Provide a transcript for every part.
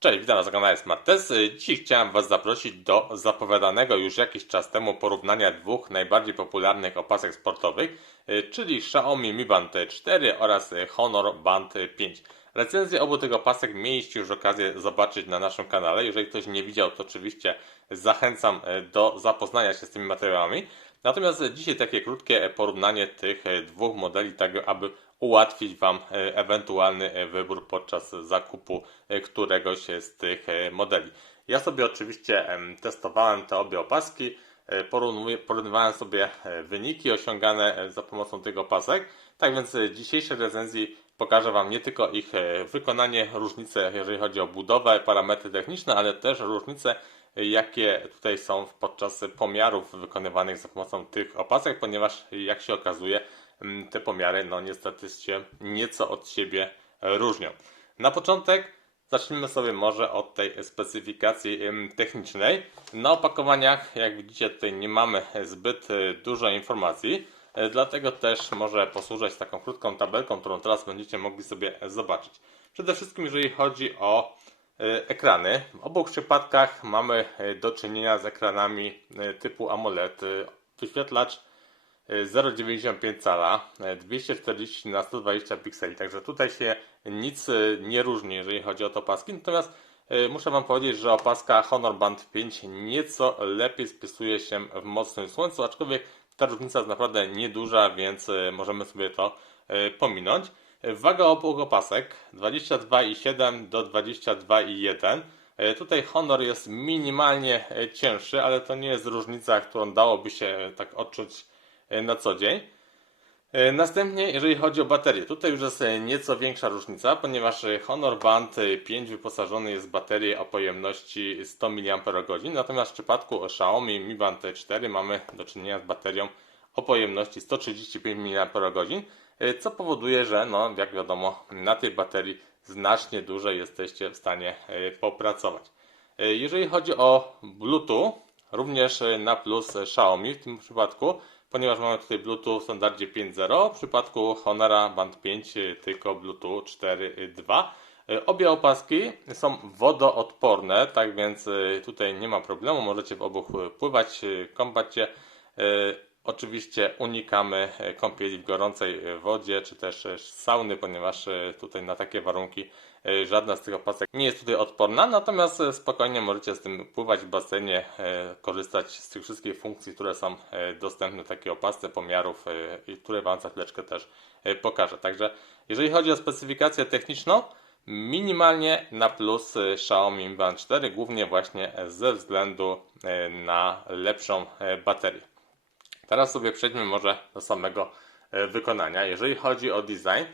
Cześć, witam na kanale Smartes. Dzisiaj chciałem Was zaprosić do zapowiadanego już jakiś czas temu porównania dwóch najbardziej popularnych opasek sportowych, czyli Xiaomi Mi Band 4 oraz Honor Band 5. Recenzję obu tych opasek mieliście już okazję zobaczyć na naszym kanale. Jeżeli ktoś nie widział, to oczywiście zachęcam do zapoznania się z tymi materiałami. Natomiast dzisiaj takie krótkie porównanie tych dwóch modeli, tak aby ułatwić Wam e, ewentualny e, wybór podczas zakupu e, któregoś z tych modeli. Ja sobie oczywiście testowałem te obie opaski, porównywałem sobie wyniki osiągane za pomocą tych opasek. Tak więc w dzisiejszej recenzji pokażę Wam nie tylko ich wykonanie, różnice jeżeli chodzi o budowę, parametry techniczne, ale też różnice jakie tutaj są podczas pomiarów wykonywanych za pomocą tych opasek, ponieważ jak się okazuje, te pomiary, no niestety się nieco od siebie różnią. Na początek zacznijmy sobie może od tej specyfikacji technicznej. Na opakowaniach, jak widzicie, tutaj nie mamy zbyt e, dużo informacji, e, dlatego też może posłużyć taką krótką tabelką, którą teraz będziecie mogli sobie zobaczyć. Przede wszystkim, jeżeli chodzi o e, ekrany, w obu przypadkach mamy do czynienia z ekranami typu AMOLED. Wyświetlacz 0,95 cala, 240 na 120 pikseli, także tutaj się nic e, nie różni, jeżeli chodzi o to paski. Natomiast e, muszę Wam powiedzieć, że opaska Honor Band 5 nieco lepiej spisuje się w mocnym słońcu, aczkolwiek ta różnica jest naprawdę nieduża, więc e, możemy sobie to pominąć. Waga obu opasek 22,7 do 22,1. Tutaj Honor jest minimalnie cięższy, ale to nie jest różnica, którą dałoby się tak odczuć E, na co dzień. E, następnie, jeżeli chodzi o baterię, tutaj już jest e, nieco większa różnica, ponieważ Honor Band 5 wyposażony jest w baterię o pojemności 100 mAh, natomiast w przypadku Xiaomi Mi Band 4 mamy do czynienia z baterią o pojemności 135 mAh, co powoduje, że no, jak wiadomo, na tej baterii znacznie dłużej jesteście w stanie popracować. Jeżeli chodzi o Bluetooth, również na plus Xiaomi w tym przypadku ponieważ mamy tutaj Bluetooth w standardzie 5.0, w przypadku Honora Band 5 tylko Bluetooth 4.2. Obie opaski są wodoodporne, tak więc e, tutaj nie ma problemu, możecie w obu pływać, kąpać się. Oczywiście unikamy kąpieli w gorącej wodzie, czy też sauny, ponieważ tutaj na takie warunki żadna z tych opasek nie jest tutaj odporna, natomiast e, spokojnie możecie z tym pływać w basenie, e, korzystać z tych wszystkich funkcji, które są dostępne w takiej opasce, pomiarów, które Wam za chwileczkę też pokażę. Także jeżeli chodzi o specyfikację techniczną, minimalnie na plus Xiaomi Mi Band 4, głównie właśnie ze względu na lepszą baterię. Teraz sobie przejdźmy może do samego wykonania. Jeżeli chodzi o design,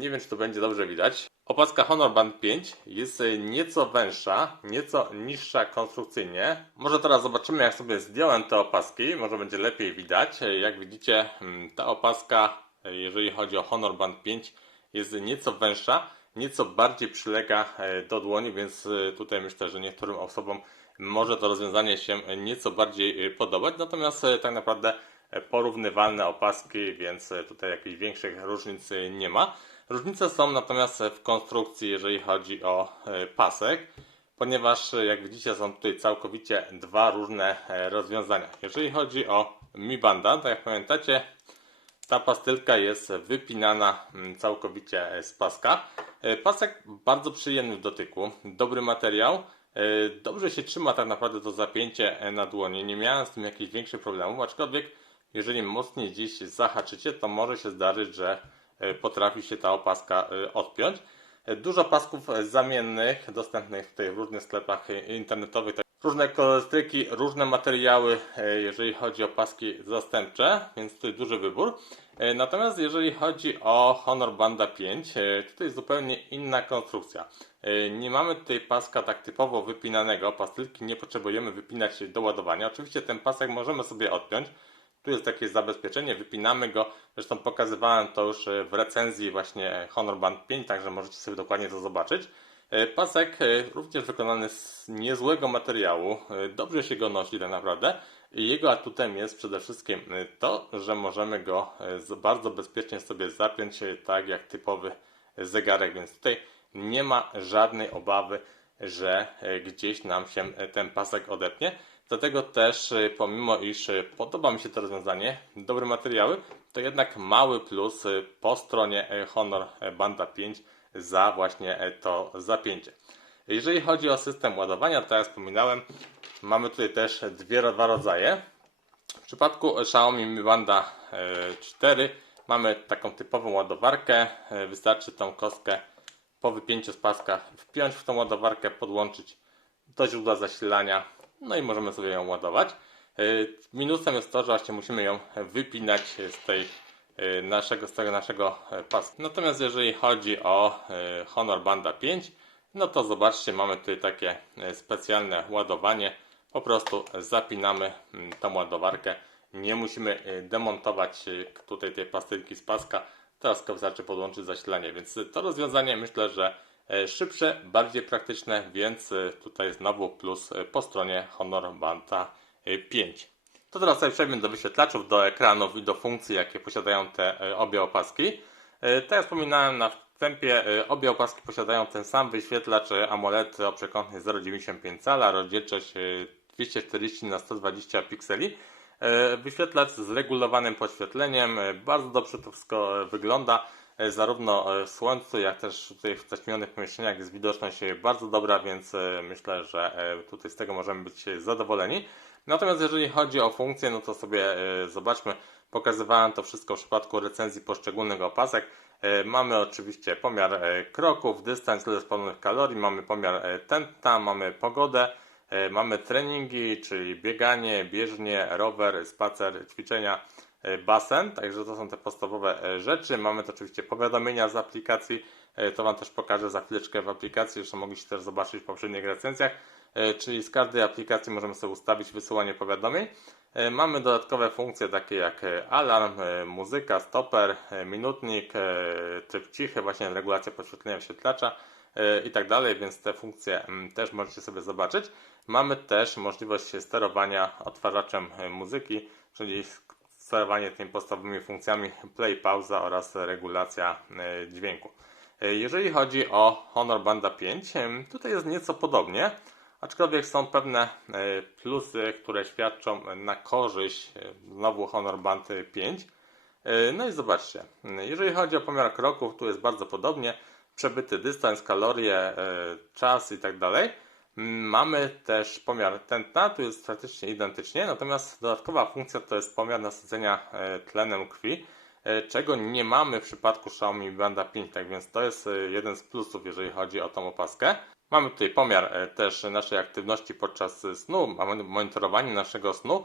nie wiem czy to będzie dobrze widać. Opaska Honor Band 5 jest nieco węższa, nieco niższa konstrukcyjnie. Może teraz zobaczymy, jak sobie zdjąłem te opaski, może będzie lepiej widać. Jak widzicie, mm, ta opaska, jeżeli chodzi o Honor Band 5, jest nieco węższa, nieco bardziej przylega e, do dłoni, więc e, tutaj myślę, że niektórym osobom może to rozwiązanie się nieco bardziej e, podobać. Natomiast tak naprawdę porównywalne opaski, więc tutaj jakichś większych różnic nie ma. Różnice są natomiast w konstrukcji, jeżeli chodzi o e, pasek, ponieważ e, jak widzicie są tutaj całkowicie dwa różne e, rozwiązania. Jeżeli chodzi o Mi Banda, tak jak pamiętacie, ta pastylka jest wypinana mm, całkowicie z paska. Pasek bardzo przyjemny w dotyku, dobry materiał. Dobrze się trzyma tak naprawdę to zapięcie na dłoni. Nie miałem z tym jakichś większych problemów, aczkolwiek jeżeli mocniej gdzieś zahaczycie, to może się zdarzyć, że E, potrafi się ta opaska e, odpiąć. E, dużo pasków zamiennych dostępnych w różnych sklepach internetowych. Różne kolorystyki, różne materiały, jeżeli chodzi o paski zastępcze, więc tutaj duży wybór. Natomiast jeżeli chodzi o Honor Banda 5, tutaj zupełnie inna konstrukcja. Nie mamy tutaj paska tak typowo wypinanego, pastylki nie potrzebujemy wypinać do ładowania. Oczywiście ten pasek możemy sobie odpiąć, tu jest takie zabezpieczenie, wypinamy go. Zresztą pokazywałem to już e, w recenzji właśnie Honor Band 5, także możecie sobie dokładnie to zobaczyć. E, pasek e, również wykonany z niezłego materiału, dobrze się go nosi tak naprawdę. Jego atutem jest przede wszystkim to, że możemy go bardzo bezpiecznie sobie zapiąć, tak jak typowy zegarek, więc tutaj nie ma żadnej obawy, że gdzieś nam się ten pasek odepnie. Dlatego też, e, pomimo iż e, podoba mi się to rozwiązanie, dobre materiały, to jednak mały plus e, po stronie Honor Banda 5 za właśnie to zapięcie. Jeżeli chodzi o system ładowania, tak jak wspominałem, mamy tutaj też dwie, dwa rodzaje. W przypadku Xiaomi Mi Banda e, 4 mamy taką typową ładowarkę. Wystarczy tą kostkę po wypięciu z paska wpiąć w tą ładowarkę, podłączyć do źródła zasilania, no i możemy sobie ją ładować. E, Minusem jest to, że właśnie musimy ją wypinać z tej e, naszego, z tego naszego e, paska. Natomiast jeżeli chodzi o Honor Banda 5, no to zobaczcie, mamy tutaj takie specjalne ładowanie. Po prostu zapinamy mm, tą ładowarkę. Nie musimy demontować tutaj tej pastylki z paska. Teraz wystarczy podłączyć zasilanie. Więc to rozwiązanie myślę, że szybsze, bardziej praktyczne, więc e, tutaj znowu plus e, po stronie Honor Banda e, 5. To teraz sobie przejdziemy do wyświetlaczów, do ekranów i do funkcji, jakie posiadają te e, obie opaski. E, Tak jak wspominałem na wstępie, e, obie opaski posiadają ten sam wyświetlacz e, AMOLED o przekątnej 0,95 cala, rozdzielczość e, 240 na 120 pikseli. E, Wyświetlacz z regulowanym podświetleniem, e, bardzo dobrze to wszystko e, wygląda. E, Zarówno e, w słońcu, jak też tutaj w zaćmionych pomieszczeniach jest widoczność bardzo dobra, więc e, myślę, że tutaj z tego możemy być zadowoleni. Natomiast jeżeli chodzi o funkcje, no to sobie zobaczmy. Pokazywałem to wszystko w przypadku recenzji poszczególnych opasek. Mamy oczywiście pomiar kroków, dystans, ile spalonych kalorii, mamy pomiar tętna, mamy pogodę, mamy treningi, czyli bieganie, bieżnie, rower, spacer, ćwiczenia, basen. Także to są te podstawowe e, rzeczy. Mamy to oczywiście powiadomienia z aplikacji. E, To Wam też pokażę za chwileczkę w aplikacji, zresztą mogliście też zobaczyć w poprzednich recenzjach. E, Czyli z każdej aplikacji możemy sobie ustawić wysyłanie powiadomień. E, Mamy dodatkowe funkcje takie jak e, alarm, e, muzyka, stoper, e, minutnik, e, tryb cichy, właśnie regulacja podświetlenia wyświetlacza e, i tak dalej, więc te funkcje mm, też możecie sobie zobaczyć. Mamy też możliwość sterowania odtwarzaczem e, muzyki, czyli sterowanie tymi podstawowymi funkcjami play, pauza oraz regulacja e, dźwięku. E, Jeżeli chodzi o Honor Banda 5, em, tutaj jest nieco podobnie, aczkolwiek są pewne e, plusy, które świadczą na korzyść e, znowu Honor Band 5. E, No i zobaczcie, jeżeli chodzi o pomiar kroków, tu jest bardzo podobnie, przebyty dystans, kalorie, e, czas i tak dalej. Mamy też pomiar tętna, tu jest praktycznie identycznie, natomiast dodatkowa funkcja to jest pomiar nasadzenia e, tlenem krwi, e, czego nie mamy w przypadku Xiaomi Banda 5, tak więc to jest e, jeden z plusów, jeżeli chodzi o tą opaskę. Mamy tutaj pomiar też naszej aktywności podczas snu, mamy monitorowanie naszego snu.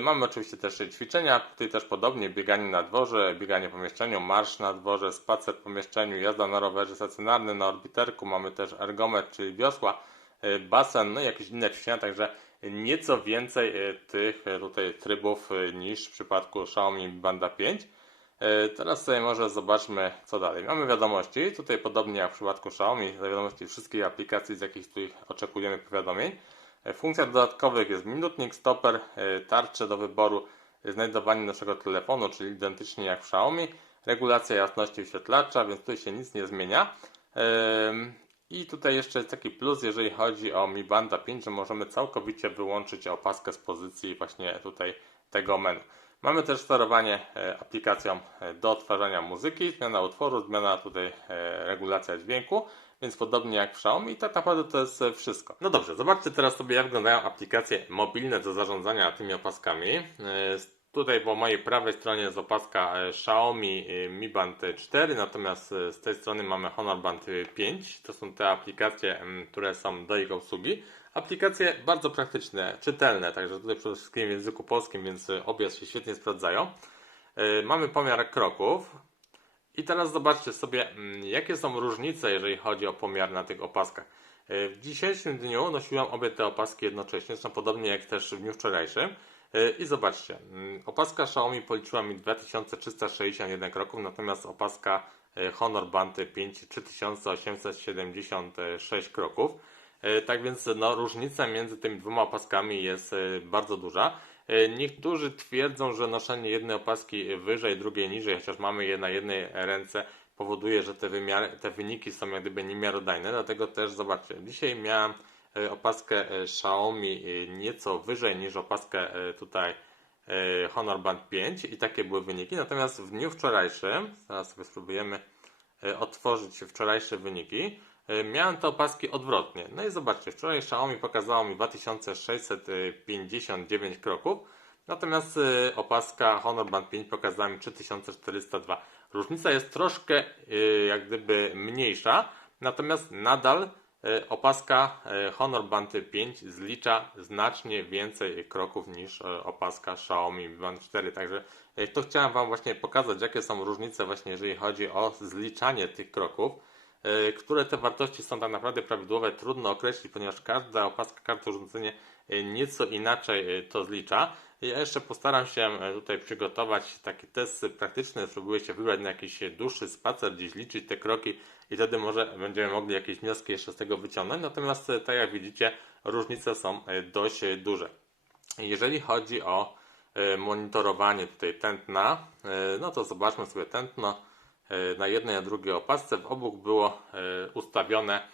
Mamy oczywiście też ćwiczenia, tutaj też podobnie, bieganie na dworze, bieganie po pomieszczeniu, marsz na dworze, spacer po pomieszczeniu, jazda na rowerze stacjonarnym, na orbiterku, mamy też ergometr, czyli wiosła, basen, no i jakieś inne ćwiczenia, także nieco więcej e, tych e, tutaj trybów e, niż w przypadku Xiaomi Banda 5. E, Teraz sobie może zobaczmy co dalej. Mamy wiadomości, tutaj podobnie jak w przypadku Xiaomi, wiadomości wszystkich aplikacji, z jakich tutaj oczekujemy powiadomień. E, W funkcjach dodatkowych jest minutnik, stoper, e, tarcze do wyboru, e, znajdowanie naszego telefonu, czyli identycznie jak w Xiaomi, regulacja jasności wyświetlacza, więc tutaj się nic nie zmienia. I tutaj jeszcze jest taki plus, jeżeli chodzi o Mi Banda 5, że możemy całkowicie wyłączyć opaskę z pozycji właśnie tutaj tego menu. Mamy też sterowanie e, aplikacją e, do odtwarzania muzyki, zmiana utworu, zmiana tutaj e, regulacja dźwięku, więc podobnie jak w Xiaomi tak naprawdę to jest wszystko. No dobrze, zobaczcie teraz sobie jak wyglądają aplikacje mobilne do zarządzania tymi opaskami. Tutaj po mojej prawej stronie jest opaska e, Xiaomi e, Mi Band 4, natomiast e, z tej strony mamy Honor Band 5. To są te aplikacje, które są do ich obsługi. Aplikacje bardzo praktyczne, czytelne, także tutaj przede wszystkim w języku polskim, więc obie się świetnie sprawdzają. Mamy pomiar kroków. I teraz zobaczcie sobie, jakie są różnice, jeżeli chodzi o pomiar na tych opaskach. E, W dzisiejszym dniu nosiłam obie te opaski jednocześnie, zresztą podobnie jak też w dniu wczorajszym. E, I zobaczcie, mm, opaska Xiaomi policzyła mi 2361 kroków, natomiast opaska e, Honor Band 5 3876 kroków. Tak więc no, różnica między tymi dwoma opaskami jest bardzo duża. Niektórzy twierdzą, że noszenie jednej opaski wyżej, drugiej niżej, chociaż mamy je na jednej ręce, powoduje, że te, wymiary, te wyniki są jak gdyby niemiarodajne, dlatego też zobaczcie, dzisiaj miałem e, opaskę e, Xiaomi e, nieco wyżej niż opaskę tutaj Honor Band 5 i takie były wyniki, natomiast w dniu wczorajszym, zaraz sobie spróbujemy otworzyć wczorajsze wyniki, miałem te opaski odwrotnie. No i zobaczcie, wczoraj Xiaomi pokazało mi 2659 kroków, natomiast opaska Honor Band 5 pokazała mi 3402. Różnica jest troszkę e, jak gdyby mniejsza, natomiast nadal e, opaska e, Honor Band 5 zlicza znacznie więcej kroków niż opaska Xiaomi Band 4, także to chciałem Wam właśnie pokazać, jakie są różnice właśnie jeżeli chodzi o zliczanie tych kroków. E, Które te wartości są tak naprawdę prawidłowe, trudno określić, ponieważ każda opaska, każde urządzenie e, nieco inaczej e, to zlicza. Ja jeszcze postaram się tutaj przygotować taki test praktyczny, spróbuję się wybrać na jakiś dłuższy spacer, gdzieś liczyć te kroki i wtedy może będziemy mogli jakieś wnioski jeszcze z tego wyciągnąć. Natomiast tak jak widzicie, różnice są dość duże. Jeżeli chodzi o monitorowanie tutaj tętna, no to zobaczmy sobie tętno na jednej, a drugiej opasce. W obu było e, ustawione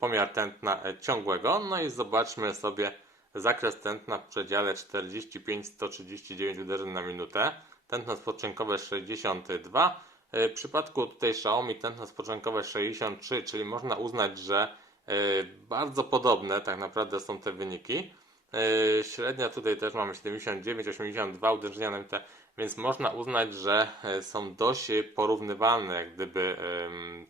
pomiar tętna e, ciągłego. No i zobaczmy sobie zakres tętna w przedziale 45-139 uderzeń na minutę. Tętno spoczynkowe 62. E, W przypadku tutaj Xiaomi tętno spoczynkowe 63, czyli można uznać, że bardzo podobne tak naprawdę są te wyniki. E, Średnia tutaj też mamy 79-82 uderzenia na minutę, więc można uznać, że e, są dość porównywalne jak gdyby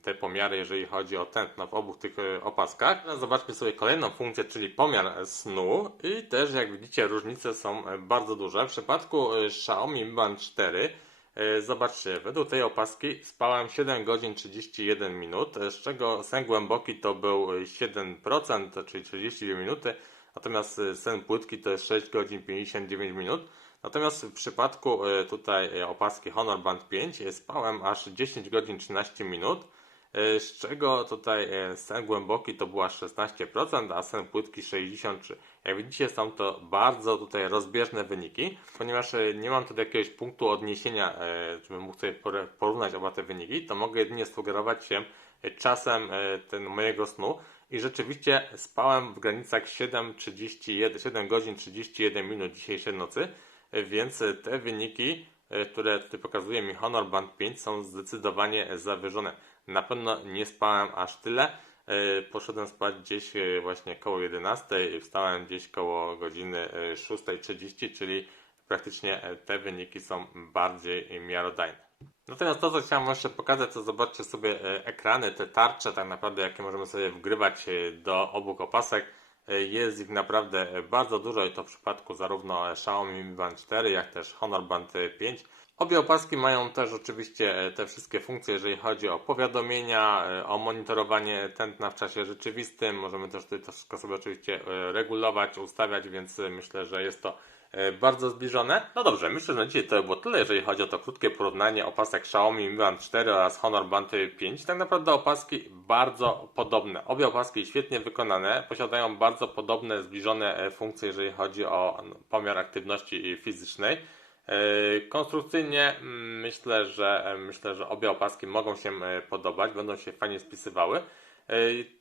te pomiary, jeżeli chodzi o tętno w obu tych e, opaskach. Teraz zobaczmy sobie kolejną funkcję, czyli pomiar snu i też jak widzicie różnice są e, bardzo duże. W przypadku e, Xiaomi Mi Band 4 E, Zobaczcie, według tej opaski spałem 7 godzin 31 minut, e, z czego sen głęboki to był e, 7%, czyli 32 minuty, natomiast e, sen płytki to jest 6 godzin 59 minut. Natomiast w przypadku e, tutaj e, opaski Honor Band 5 e, spałem aż 10 godzin 13 minut, z czego tutaj sen głęboki to była 16%, a sen płytki 63%. Jak widzicie są to bardzo tutaj rozbieżne wyniki, ponieważ nie mam tutaj jakiegoś punktu odniesienia, żebym mógł sobie porównać oba te wyniki, to mogę jedynie sugerować się czasem ten mojego snu i rzeczywiście spałem w granicach 7, 7 godzin 31 minut dzisiejszej nocy, więc te wyniki, które tutaj pokazuje mi Honor Band 5 są zdecydowanie zawyżone. Na pewno nie spałem aż tyle. Poszedłem spać gdzieś właśnie koło 11 i wstałem gdzieś koło godziny e, 6.30, czyli praktycznie te wyniki są bardziej miarodajne. Natomiast to, co chciałem jeszcze pokazać, to zobaczcie sobie e, ekrany, te tarcze, tak naprawdę, jakie możemy sobie wgrywać e, do obu opasek. E, Jest ich naprawdę bardzo dużo i to w przypadku zarówno Xiaomi Mi Band 4, jak też Honor Band 5. Obie opaski mają też oczywiście te wszystkie funkcje, jeżeli chodzi o powiadomienia, o monitorowanie tętna w czasie rzeczywistym. Możemy też tutaj to wszystko sobie oczywiście regulować, ustawiać, więc myślę, że jest to bardzo zbliżone. No dobrze, myślę, że na dzisiaj to by było tyle, jeżeli chodzi o to krótkie porównanie opasek Xiaomi Mi Band 4 oraz Honor Band 5. Tak naprawdę opaski bardzo podobne. Obie opaski świetnie wykonane, posiadają bardzo podobne, zbliżone e, funkcje, jeżeli chodzi o pomiar aktywności fizycznej. E, Konstrukcyjnie myślę, że e, myślę, że obie opaski mogą się e, podobać, będą się fajnie spisywały. E,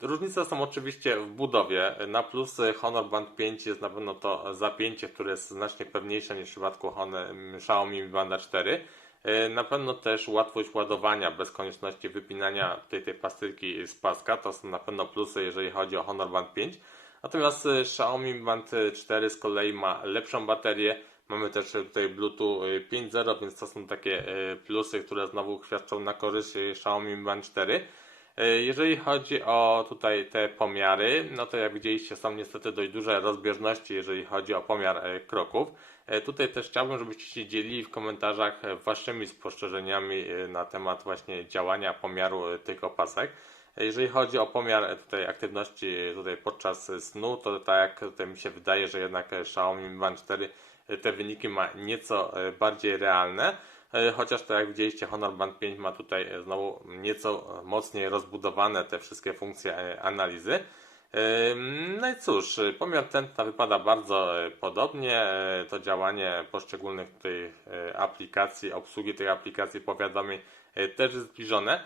Różnice są oczywiście w budowie. Na plus Honor Band 5 jest na pewno to zapięcie, które jest znacznie pewniejsze niż w przypadku Honor, Xiaomi Mi Banda 4. E, Na pewno też łatwość ładowania bez konieczności wypinania tej, tej pastylki z paska. To są na pewno plusy, jeżeli chodzi o Honor Band 5. Natomiast e, Xiaomi Mi Band 4 z kolei ma lepszą baterię. Mamy też tutaj Bluetooth e, 5.0, więc to są takie plusy, które znowu świadczą na korzyść Xiaomi Mi Band 4. E, Jeżeli chodzi o tutaj te pomiary, no to jak widzieliście są niestety dość duże rozbieżności, jeżeli chodzi o pomiar e, kroków. E, Tutaj też chciałbym, żebyście się dzielili w komentarzach waszymi spostrzeżeniami na temat właśnie działania pomiaru tych opasek. Jeżeli chodzi o pomiar tutaj aktywności tutaj podczas snu, to tak jak tutaj mi się wydaje, że jednak Xiaomi Mi Band 4 e, te wyniki ma nieco bardziej realne. E, Chociaż tak jak widzieliście, Honor Band 5 ma tutaj e, znowu nieco mocniej rozbudowane te wszystkie funkcje e, analizy. No i cóż, e, pomiar tętna wypada bardzo e, podobnie. e, To działanie poszczególnych e, aplikacji, obsługi tych aplikacji powiadomień e, też jest zbliżone.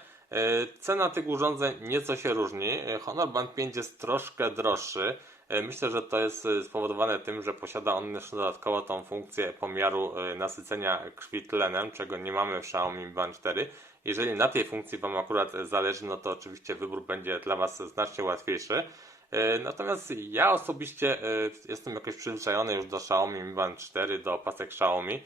Cena tych urządzeń nieco się różni. Honor Band 5 jest troszkę droższy. E, Myślę, że to jest e, spowodowane tym, że posiada on jeszcze dodatkowo tą funkcję pomiaru e, nasycenia krwi tlenem, czego nie mamy w Xiaomi Band 4. Jeżeli na tej funkcji Wam akurat zależy, no to oczywiście wybór będzie dla Was znacznie łatwiejszy. Natomiast ja osobiście jestem jakoś przyzwyczajony już do Xiaomi Mi Band 4, do opasek Xiaomi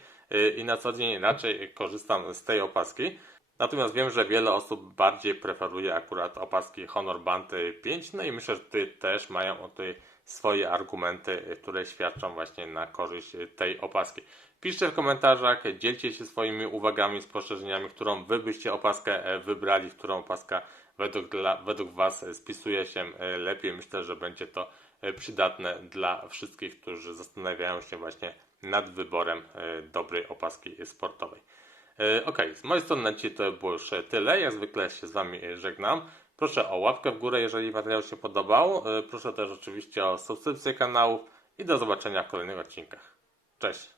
i na co dzień raczej korzystam z tej opaski. Natomiast wiem, że wiele osób bardziej preferuje akurat opaski Honor Band 5, no i myślę, że tutaj też mają tej swoje argumenty, które świadczą właśnie na korzyść tej opaski. Piszcie w komentarzach, dzielcie się swoimi uwagami, spostrzeżeniami, którą wy byście opaskę e, wybrali, którą opaska według, dla, według was spisuje się e, lepiej. Myślę, że będzie to e, przydatne dla wszystkich, którzy zastanawiają się właśnie nad wyborem e, dobrej opaski sportowej. E, Ok, z mojej strony na dzisiaj to było już tyle. Jak zwykle się z Wami żegnam. Proszę o łapkę w górę, jeżeli materiał się podobał. E, Proszę też oczywiście o subskrypcję kanału i do zobaczenia w kolejnych odcinkach. Cześć!